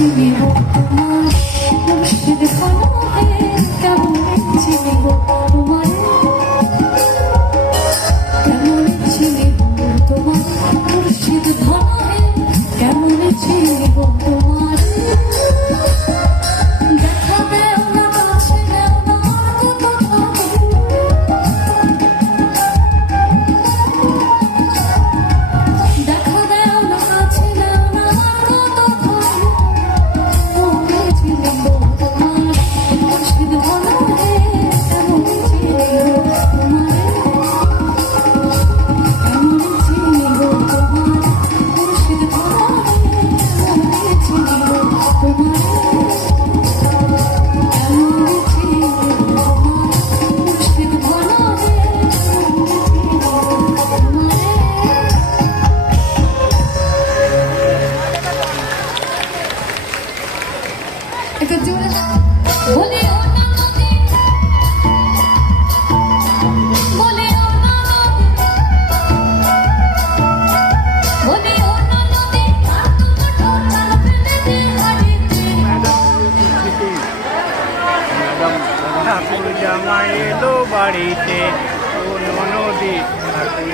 চিনিব তোমার মুর্শিদ খানায় কেমন চিনিব তোমার কেমন চিনিব তোমার মুর্শিদ খানায় কেমন চিনিব তোমার দেখাবে না কাছে না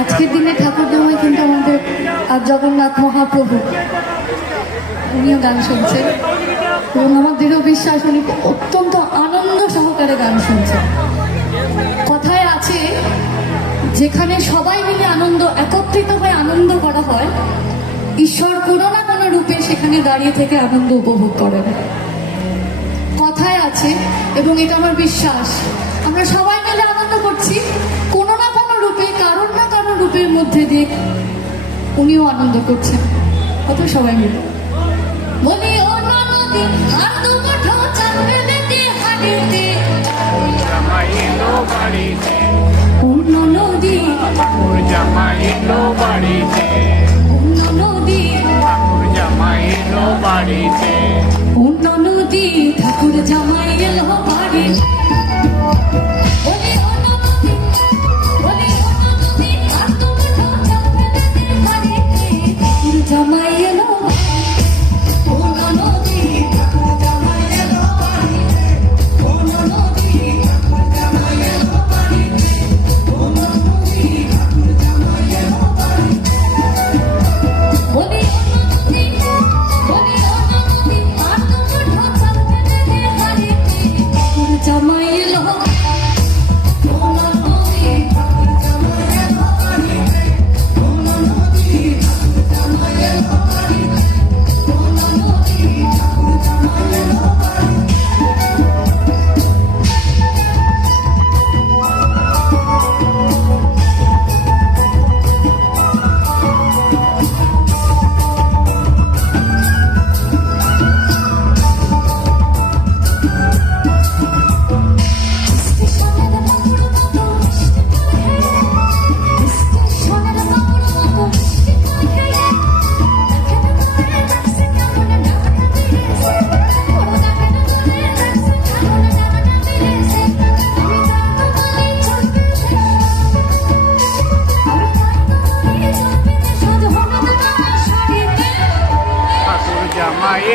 আজকের দিনে ঠাকুর জামাই কিন্তু আমাদের আর জগন্নাথ মহাপ্রভু উনিও গান শুনছেন এবং আমার দৃঢ় বিশ্বাস উনি অত্যন্ত আনন্দ সহকারে গান শুনছেন। কথায় আছে যেখানে সবাই মিলে আনন্দ একত্রিত হয়ে আনন্দ করা হয়, ঈশ্বর কোনো না কোনো রূপে সেখানে দাঁড়িয়ে থেকে আনন্দ উপভোগ করেন। কথায় আছে এবং এটা আমার বিশ্বাস, আমরা সবাই মিলে আনন্দ করছি কোনো না কোনো রূপে, কারণ না কারণ রূপের মধ্যে দিয়ে উনিও আনন্দ করছেন। কত সবাই মিলে বলি ও নদী আর তো মুঠো চালবে বেতে হাড়িতে জামাই এলো বাড়িতে অন্য নদী ঠাকুর জামাই এলো বাড়িতে অন্য নদী ঠাকুর জামাই এলো বাড়িতে অন্য নদী ঠাকুর জামাই এলো বাড়িতে জামাই এলো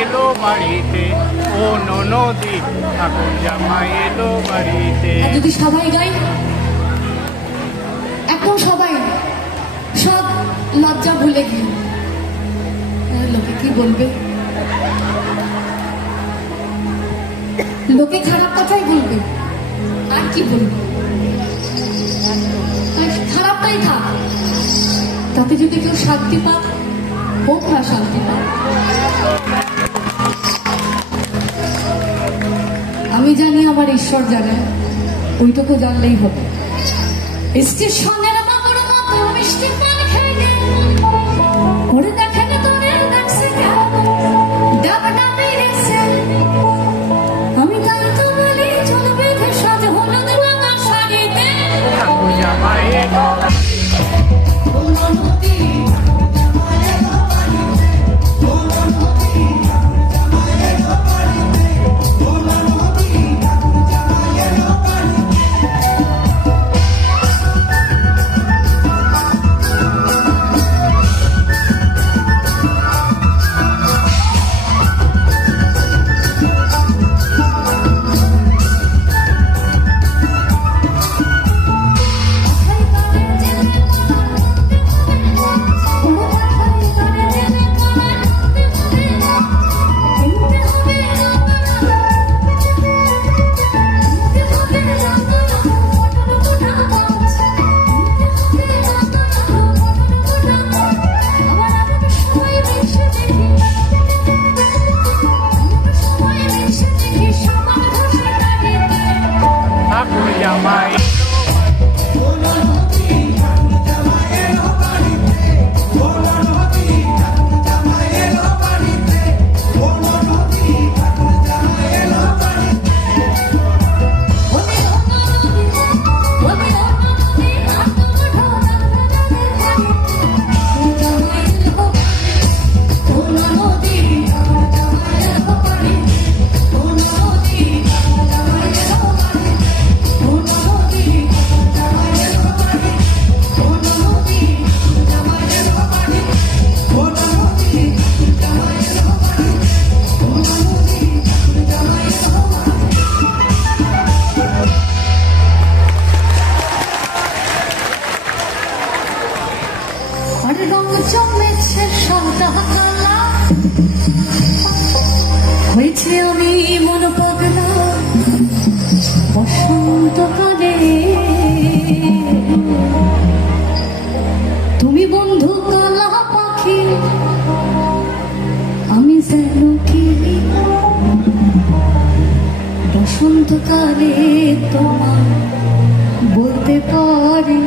এলো বাড়িতে ও নদী ঠাকুর জামাই এলো বাড়িতে। যদি সবাই গাই একদম সবাই সব লজ্জা ভুলে গিয়ে লোকে কি বলবে, লোকে খারাপ কথাই বলবে আর কি বলবে, খারাপটাই থাক, তাতে যদি কেউ শান্তি পাক হোক না শান্তি পাক। আমি জানি আমার ঈশ্বর জানে, ওইটুকু জানলেই হবে। স্টেশনের বাবুর মতো মিষ্টি পান খেয়ে ওরে দেখেন তোরে দেখছে ডাবনা মেরেছে, আমি তাই তো বলি চল বেঁধে সাজ হলুদ রাঙা শাড়িতে ঠাকুর জামাই এলো কালা হয়েছে আমি মন পাগলা বসন্তকালে তুমি বন্ধু কালা পাখি আমি যেন কি বসন্তকালে তোমার বলতে পারি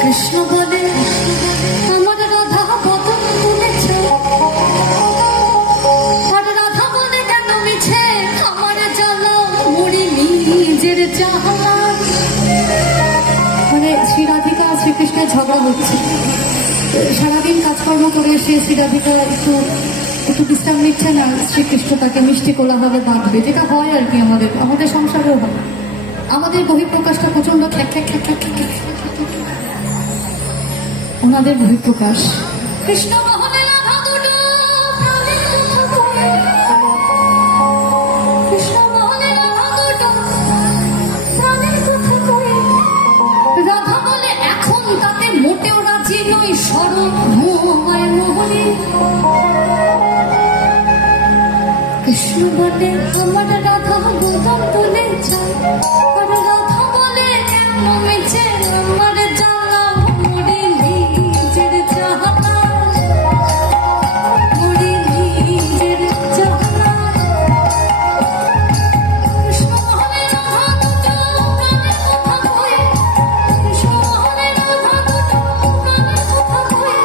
কৃষ্ণ বলে আমার রাধা বদন তুলেছ, আর রাধা বলে কেন মিছে আমার জ্বালা মুড়ি নিজের জ্বালা। মানে শ্রী রাধিকা আর শ্রীকৃষ্ণের ঝগড়া হচ্ছে, সারাদিন কাজকর্ম করে এসে শ্রী রাধিকা একটু বিশ্রাম নিচ্ছে না, শ্রীকৃষ্ণ তাকে মিষ্টি কোলাহলে বাঁধবে, যেটা হয় আর কি আমাদের সংসারেও হয়। আমাদের বহিঃপ্রকাশটা প্রচন্ড খ্যাক খ্যাক খ্যাক খ্যাক খ্যাক খ্যাক, ওনাদের বহিঃপ্রকাশ কৃষ্ণ মোহনে রাধা কৃষ্ণ বলে আমার রাধা গোদম তুলে যায়, আর রাধা বলে কেন মিছে আমার জ্বালা মরে নিজের জ্বালা, মরে নিজের জ্বালা। কৃষ্ণ বলে রাধা দুটো প্রাণের কথা কয়ে, কৃষ্ণ বলে রাধা দুটো প্রাণের কথা কয়ে,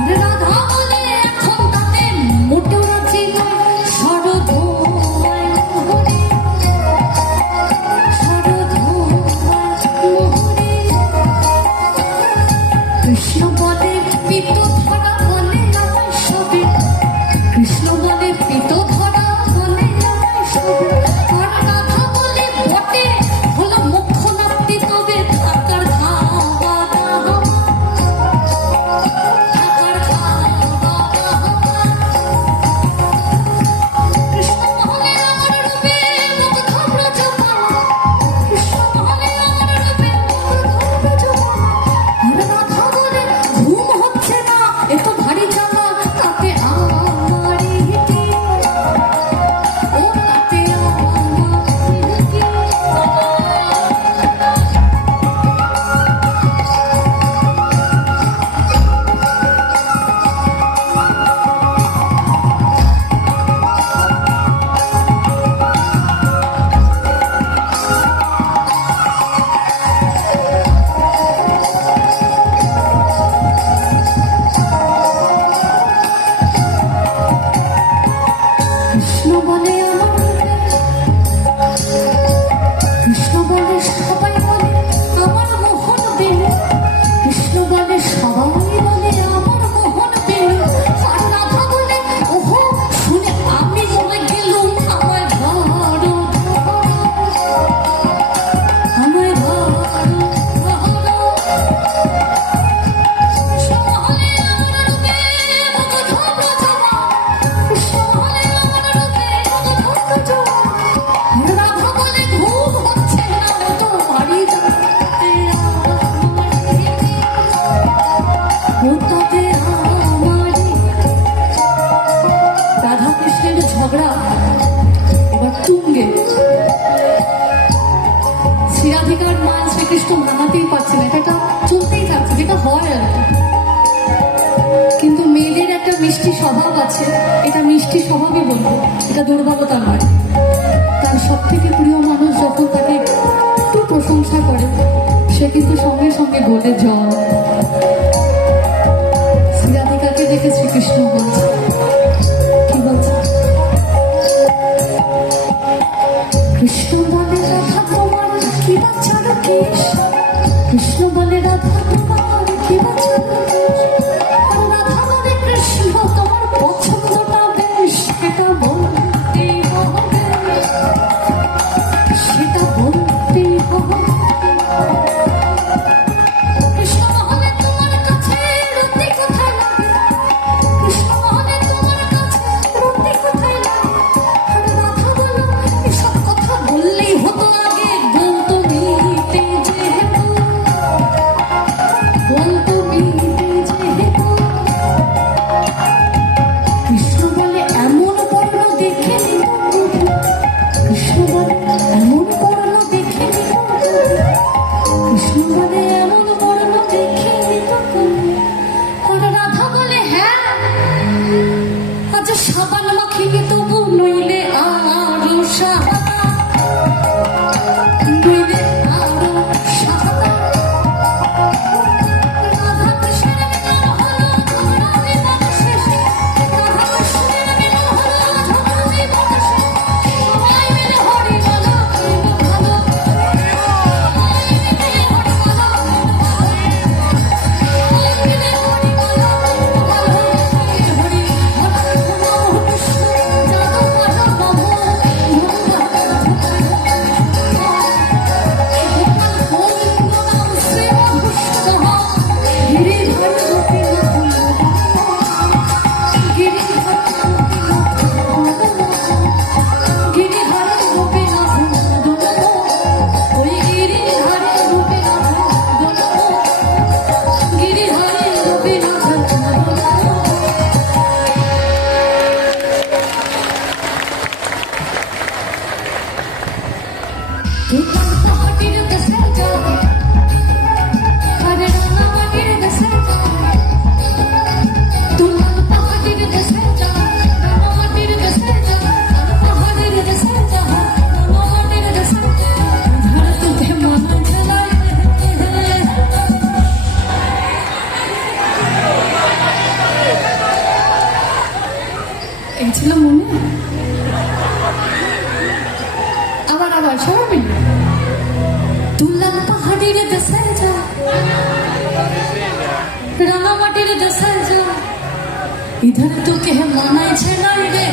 আর রাধা বলে এখন তাতে মোটেও রাজি নয়। কৃষ্ণ বলে পিত ধরা বলে আমায় সবে, কৃষ্ণ বলে পিত ধরা বলে আমায় সবে, আর রাধা বলে বটে হলো মুখ্য নাপ্তি তবে থাকার খাওয়া দাওয়া, থাকার খাওয়া দাওয়া। কৃষ্ণ বলে আমার রূপে মুগ্ধ ব্রজমান, কৃষ্ণ বলে আমার রূপে মুগ্ধ ব্রজমান, আর রাধা বলে ঘুম হচ্ছে না এত ভারী জামা, তাতে আমারই কি, ও তাতে আমারই কি। কৃষ্ণ বলে কৃষ্ণ বলে সবাই বলে আমার মোহন বেলু, কৃষ্ণ বলে সবাই বলে আমার মোহন বেলু, আর রাধা বলে ওহো শুনে আমি বলে গেলুম আমায় ধরো ধরো, আমায় ধরো ধরো। কৃষ্ণ বলে আমার রূপে মুগ্ধ ব্রজমান, কৃষ্ণ বলে আমার রূপে মুগ্ধ ব্রজমান, আর রাধা বলে ঘুম হচ্ছে না এত ভারী জামা, আমারই কি, ও তাতে আমারই। রাধা কৃষ্ণের ঝগড়া এবার তুঙ্গে। শ্রীরাধিকার মান শ্রীকৃষ্ণ মানাতেই পারছেন, এটা চলতেই থাকছে, যেটা হয় আর কি। কিন্তু মেয়েদের একটা মিষ্টি স্বভাব আছে, এটা মিষ্টি স্বভাবই বলবো, এটা দুর্বলতা নয়। তার সব থেকে প্রিয় মানুষ যখন তাকে একটু প্রশংসা করে, সে কিন্তু সঙ্গে সঙ্গে গোলে জল। শ্রীরাধিকাকে দেখে শ্রীকৃষ্ণ বলছে, কি বলছে? কৃষ্ণ বলে রাধা তোমার কি বাচ্চার কেশ, কৃষ্ণ বলে রাধা তোমার কি বাচ্চার কেশ, আর রাধা বলে কৃষ্ণ তোমার পছন্দটা বেশ, সেটা বলতেই হবে, সেটা বলতেই হবে। কৃষ্ণ বলে তোমার কাছে রতি কোথায় লাগে, কৃষ্ণ বলে তোমার কাছে রতি কোথায় লাগে, আর রাধা বলো এসব কথা বললেই হতো আগে, বলতো মিটে যেহেতু, বলতো মিটে যেহেতু। কৃষ্ণ বলে এমন বর্ণ দেখে নিত প্রভু, কৃষ্ণ বলে এমন বর্ণ দেখে নিত প্রভু, কৃষ্ণ বলে এমন বর্ণ দেখে নিত প্রভু, আর রাধা বলে হ্যাঁ আজ সাবান মাখিনি তবু নইলে আরো সাদা, নইলে আরো সাদা। রাধা কৃষ্ণের মিলন হলো ঝগড়া বিবাদ শেষে, রাধা কৃষ্ণের মিলন হলো ঝগড়া বিবাদ শেষে, সবাই মিলে হরি বলো হরি ভালো, সবাই মিলে হরি বলো হরি ভালো, সবাই মিলে হরি বলো ভালো, হরি হরি হরি নমঃ কৃষ্ণ যাদব মাধব নমঃ এই ছিল মনে। আবার আবার সবাই মিলে তুললাম পাহাড়ের দেশে যা, রাঙামাটির দেশে যা, ইধার তোকে মানাইছে নাই রে।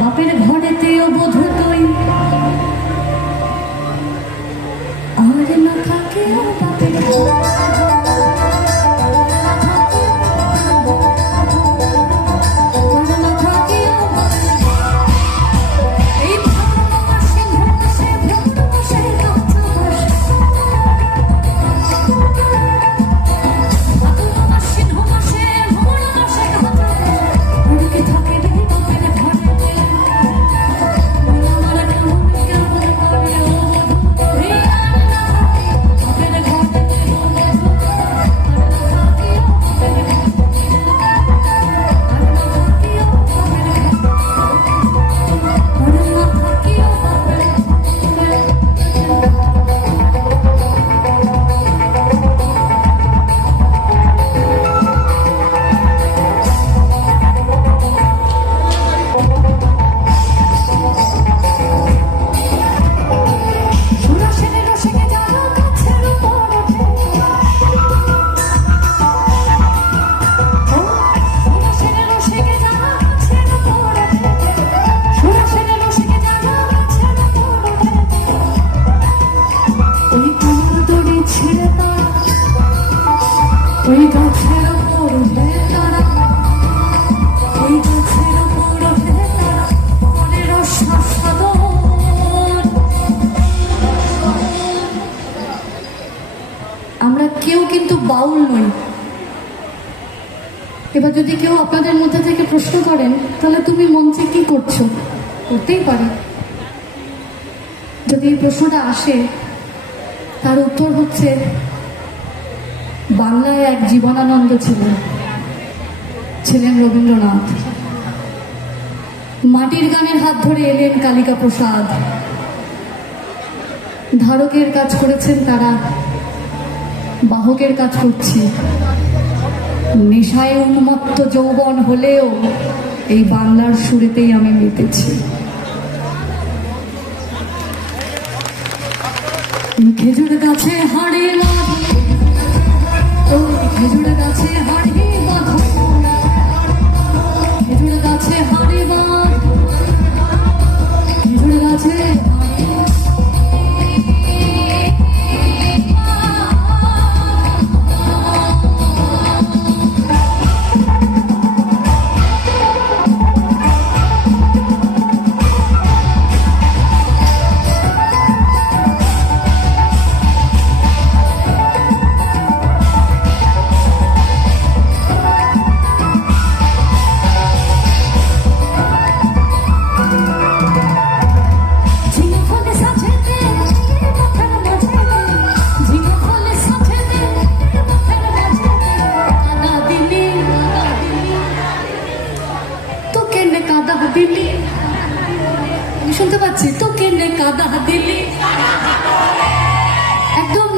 বাপের ঘরেতেও বোধ তুই আর না থাকে বাপের ওই গাছের ওপর তারা, ওই গাছের ওপর তারা মনের সাধন। আমরা কেউ কিন্তু বাউল নই। এবার যদি কেউ আপনাদের মধ্যে থেকে প্রশ্ন করেন তাহলে তুমি মঞ্চে কি করছো, করতেই পারে। যদি এই প্রশ্নটা আসে তার উত্তর হচ্ছে বাংলায় এক জীবনানন্দ ছিলেন রবীন্দ্রনাথ। মাটির গানের হাত ধরে এলেন কালিকা প্রসাদ। ধারকের কাজ করেছেন তারা, বাহকের কাজ করছি। নেশায় উন্মত্ত যৌবন হলেও এই বাংলার সুরেতেই আমি মেতেছি। খেজুর গাছে হাড়ে বাঁধো, খেজুর গাছে হাড়ে বাঁধো, খেজুর গাছে হাড়ে বাঁধো, খেজুর গাছে দিলি, শুনতে পাচ্ছি তোকে নে কাদা দিলি, একদম